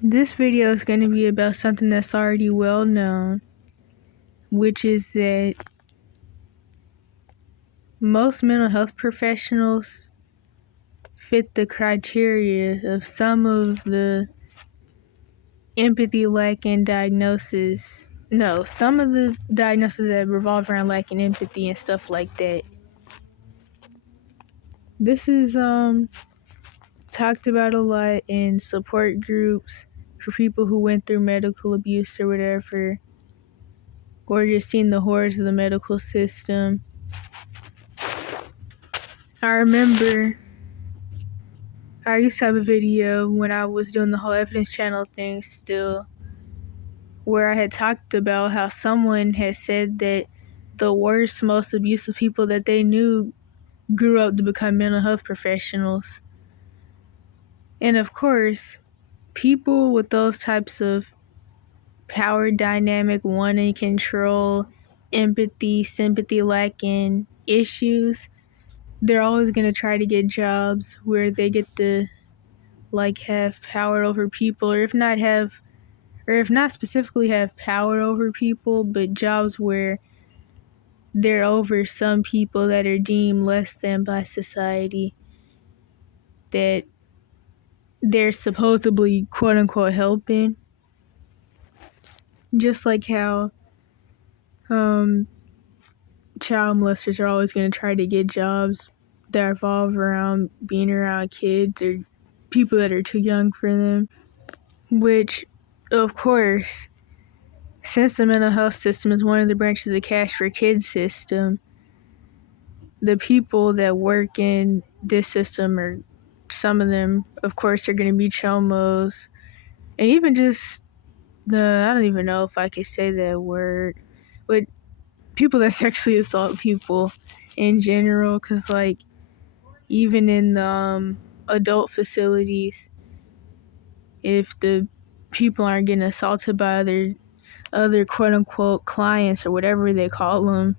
This video is going to be about something that's already well known, which is that most mental health professionals fit the criteria of some of the empathy lacking diagnoses. No, some of the diagnoses that revolve around lacking empathy and stuff like that. This is talked about a lot in support groups for people who went through medical abuse or whatever, or just seen the horrors of the medical system. I remember I used to have a video when I was doing the whole evidence channel thing still, where I had talked about how someone had said that the worst, most abusive people that they knew grew up to become mental health professionals. And of course, people with those types of power dynamic, wanting control, empathy, sympathy lacking issues, they're always going to try to get jobs where they get to have power over people, or if not specifically have power over people, but jobs where they're over some people that are deemed less than by society, that they're supposedly quote unquote helping. Just like how child molesters are always going to try to get jobs that revolve around being around kids or people that are too young for them, which of course, since the mental health system is one of the branches of the Cash for Kids system, the people that work in this system, or some of them, of course, are going to be chomos, and even just I don't even know if I could say that word, but people that sexually assault people in general, because even in the adult facilities, if the people aren't getting assaulted by other quote unquote clients or whatever they call them,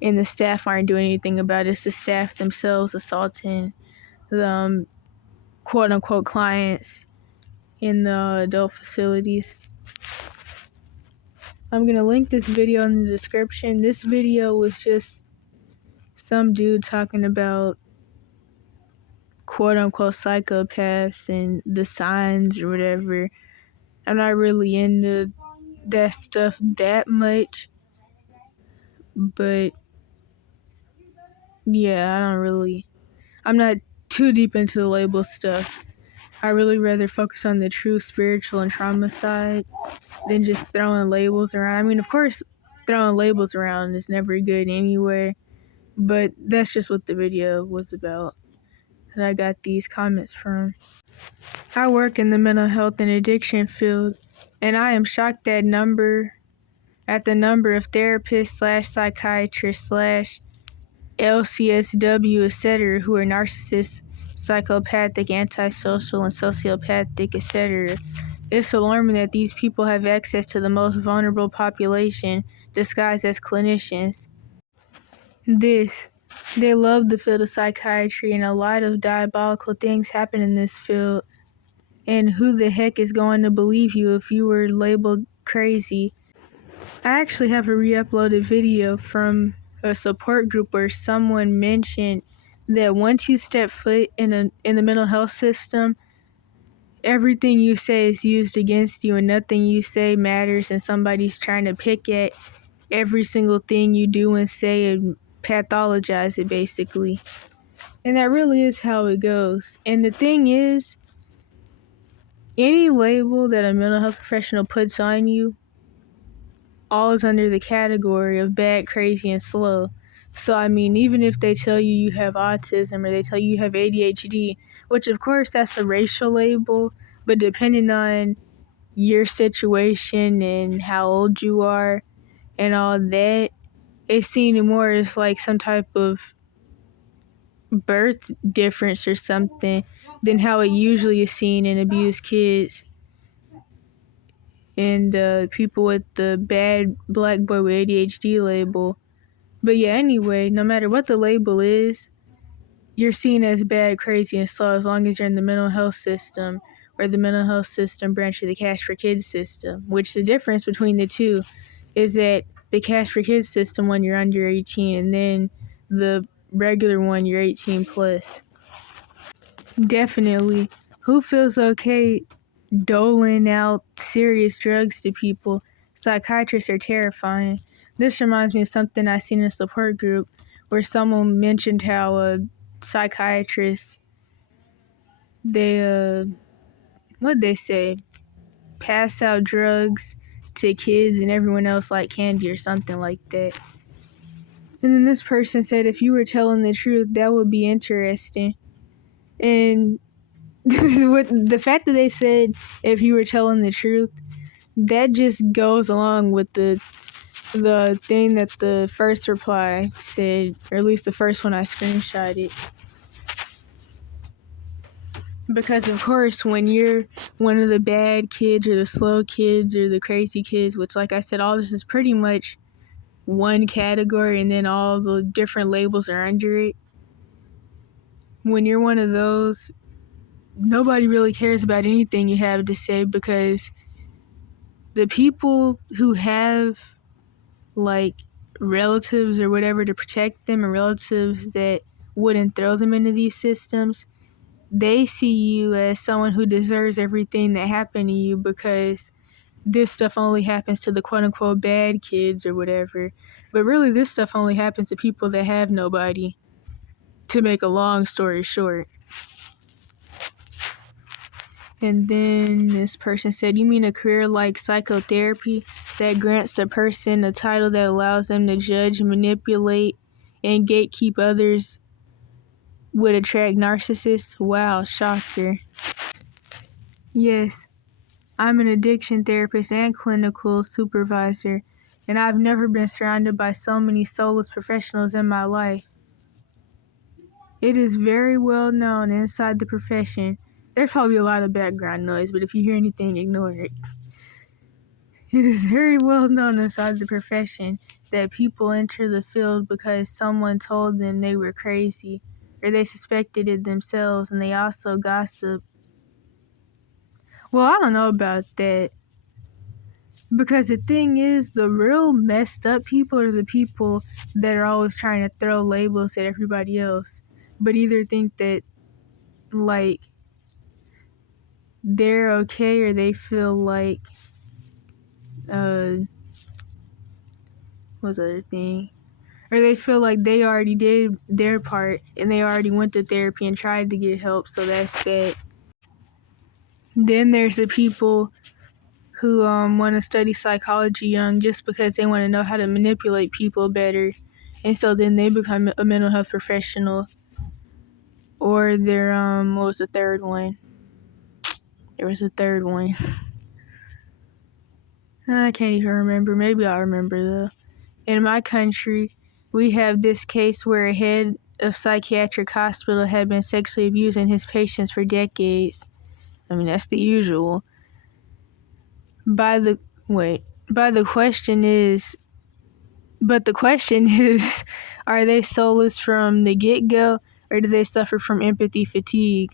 and the staff aren't doing anything about it, it's the staff themselves assaulting the quote unquote clients in the adult facilities. I'm gonna link this video in the description. This video was just some dude talking about quote unquote psychopaths and the signs or whatever. I'm not really into that stuff that much, but yeah, I'm not too deep into the label stuff. I really rather focus on the true spiritual and trauma side than just throwing labels around. I mean, of course, throwing labels around is never good anyway, but that's just what the video was about that I got these comments from. I work in the mental health and addiction field, and I am shocked at the number of therapists / psychiatrists / LCSW, etc., who are narcissists, psychopathic, antisocial, and sociopathic, etc. It's alarming that these people have access to the most vulnerable population disguised as clinicians. They love the field of psychiatry, and a lot of diabolical things happen in this field. And who the heck is going to believe you if you were labeled crazy? I actually have a re-uploaded video from a support group where someone mentioned that once you step foot in the mental health system, everything you say is used against you and nothing you say matters, and somebody's trying to pick at every single thing you do and say and pathologize it, basically. And that really is how it goes. And the thing is, any label that a mental health professional puts on you all is under the category of bad, crazy, and slow. So, I mean, even if they tell you have autism or they tell you have ADHD, which of course that's a racial label, but depending on your situation and how old you are and all that, it's seen more as like some type of birth difference or something than how it usually is seen in abused kids and people with the bad black boy with ADHD label. But yeah, anyway, no matter what the label is, you're seen as bad, crazy, and slow as long as you're in the mental health system, or the mental health system branch of the Cash for Kids system, which the difference between the two is that the Cash for Kids system when you're under 18 and then the regular one you're 18 plus. Definitely. Who feels okay doling out serious drugs to people? Psychiatrists are terrifying. This reminds me of something I seen in a support group where someone mentioned how a psychiatrist, they what'd they say? Pass out drugs to kids and everyone else like candy or something like that. And then this person said if you were telling the truth, that would be interesting. And with the fact that they said if you were telling the truth, that just goes along with the thing that the first reply said, or at least the first one I screenshotted. Because of course, when you're one of the bad kids or the slow kids or the crazy kids, which like I said, all this is pretty much one category and then all the different labels are under it. When you're one of those, nobody really cares about anything you have to say because the people who have like relatives or whatever to protect them and relatives that wouldn't throw them into these systems, they see you as someone who deserves everything that happened to you because this stuff only happens to the quote-unquote bad kids or whatever. But really, this stuff only happens to people that have nobody, to make a long story short. And then this person said, you mean a career like psychotherapy that grants a person a title that allows them to judge, manipulate, and gatekeep others would attract narcissists? Wow, shocker. Yes, I'm an addiction therapist and clinical supervisor, and I've never been surrounded by so many soulless professionals in my life. It is very well known inside the profession. There's probably a lot of background noise, but if you hear anything, ignore it. It is very well known inside the profession that people enter the field because someone told them they were crazy, or they suspected it themselves, and they also gossip. Well, I don't know about that. Because the thing is, the real messed up people are the people that are always trying to throw labels at everybody else, but either think that, like, they're okay or they feel like, what's the other thing? Or they feel like they already did their part and they already went to therapy and tried to get help, so that's that. Then there's the people who want to study psychology young just because they want to know how to manipulate people better, and so then they become a mental health professional. Or they're what was the third one? There was a third one. I can't even remember. Maybe I'll remember though. In my country, we have this case where a head of psychiatric hospital had been sexually abusing his patients for decades. I mean, that's the usual. But the question is, are they soulless from the get-go, or do they suffer from empathy fatigue?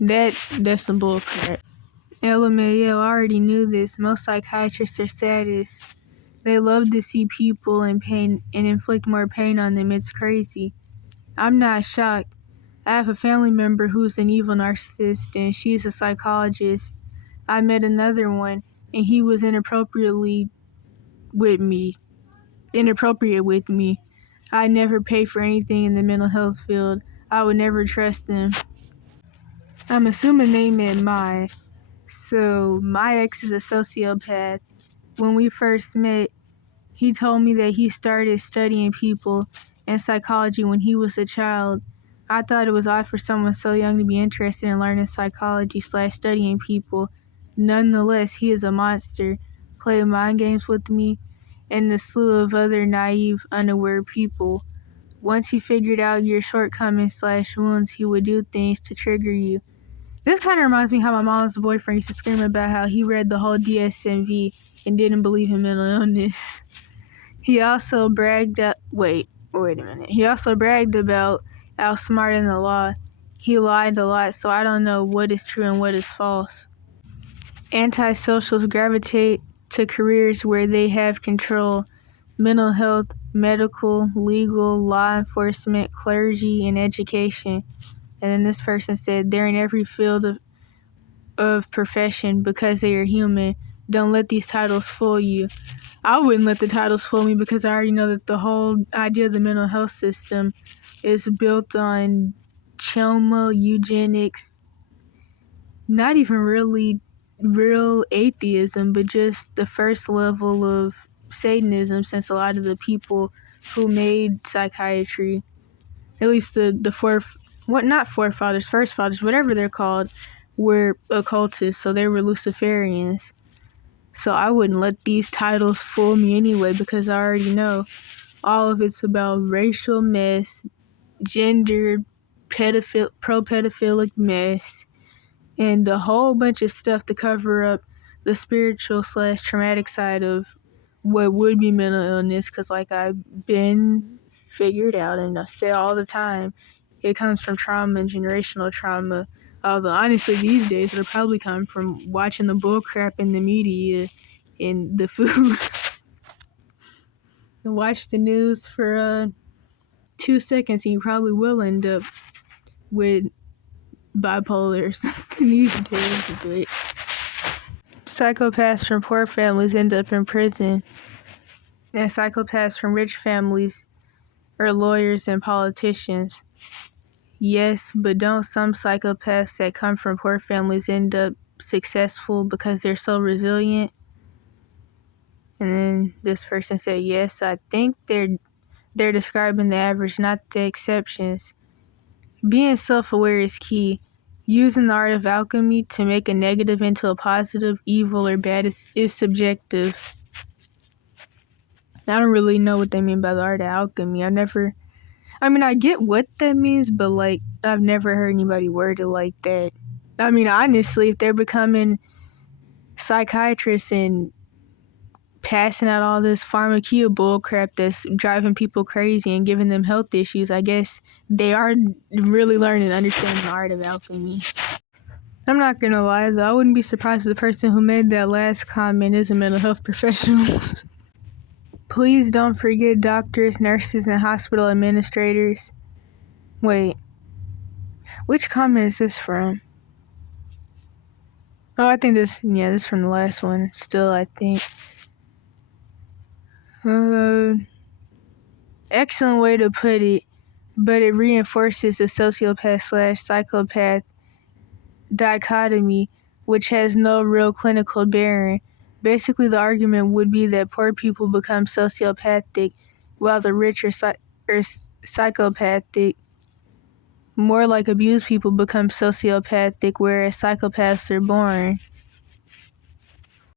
That's some bullcrap. LMAO, I already knew this. Most psychiatrists are sadists. They love to see people in pain and inflict more pain on them. It's crazy. I'm not shocked. I have a family member who's an evil narcissist, and she's a psychologist. I met another one, and he was inappropriate with me. I never pay for anything in the mental health field. I would never trust them. I'm assuming they meant my. So, my ex is a sociopath. When we first met, he told me that he started studying people and psychology when he was a child. I thought it was odd for someone so young to be interested in learning psychology/studying people. Nonetheless, he is a monster, played mind games with me and a slew of other naive, unaware people. Once he figured out your shortcomings/wounds, he would do things to trigger you. This kind of reminds me how my mom's boyfriend used to scream about how he read the whole DSM-V and didn't believe in mental illness. He also bragged about outsmarting the law He lied a lot, so I don't know what is true and what is false. Antisocials gravitate to careers where they have control: mental health, medical, legal, law enforcement, clergy, and education. And then this person said they're in every field of profession because they are human. Don't let these titles fool you. I wouldn't let the titles fool me because I already know that the whole idea of the mental health system is built on trauma, eugenics, not even really real atheism, but just the first level of Satanism, since a lot of the people who made psychiatry, at least the first fathers, whatever they're called, were occultists, so they were Luciferians. So I wouldn't let these titles fool me anyway, because I already know all of it's about racial mess, gender, pro-pedophilic mess, and a whole bunch of stuff to cover up the spiritual/traumatic side of what would be mental illness. Because like I've been figured out and I say all the time, it comes from trauma and generational trauma. Although honestly these days it'll probably come from watching the bullcrap in the media and the food. And watch the news for 2 seconds and you probably will end up with bipolar or something these days. But psychopaths from poor families end up in prison, and psychopaths from rich families are lawyers and politicians. Yes, but don't some psychopaths that come from poor families end up successful because they're so resilient? And then this person said, yes, I think they're describing the average, not the exceptions. Being self-aware is key. Using the art of alchemy to make a negative into a positive, evil or bad is subjective. I don't really know what they mean by the art of alchemy. I get what that means, but like, I've never heard anybody word it like that. I mean, honestly, if they're becoming psychiatrists and passing out all this pharmakeia bullcrap that's driving people crazy and giving them health issues, I guess they are really learning and understanding the art of alchemy. I'm not gonna lie though, I wouldn't be surprised if the person who made that last comment is a mental health professional. Please don't forget doctors, nurses, and hospital administrators. Wait, which comment is this from? Oh, I think this is from the last one. Still, I think. Excellent way to put it, but it reinforces the sociopath/psychopath dichotomy, which has no real clinical bearing. Basically, the argument would be that poor people become sociopathic, while the rich are psychopathic. More like abused people become sociopathic, whereas psychopaths are born.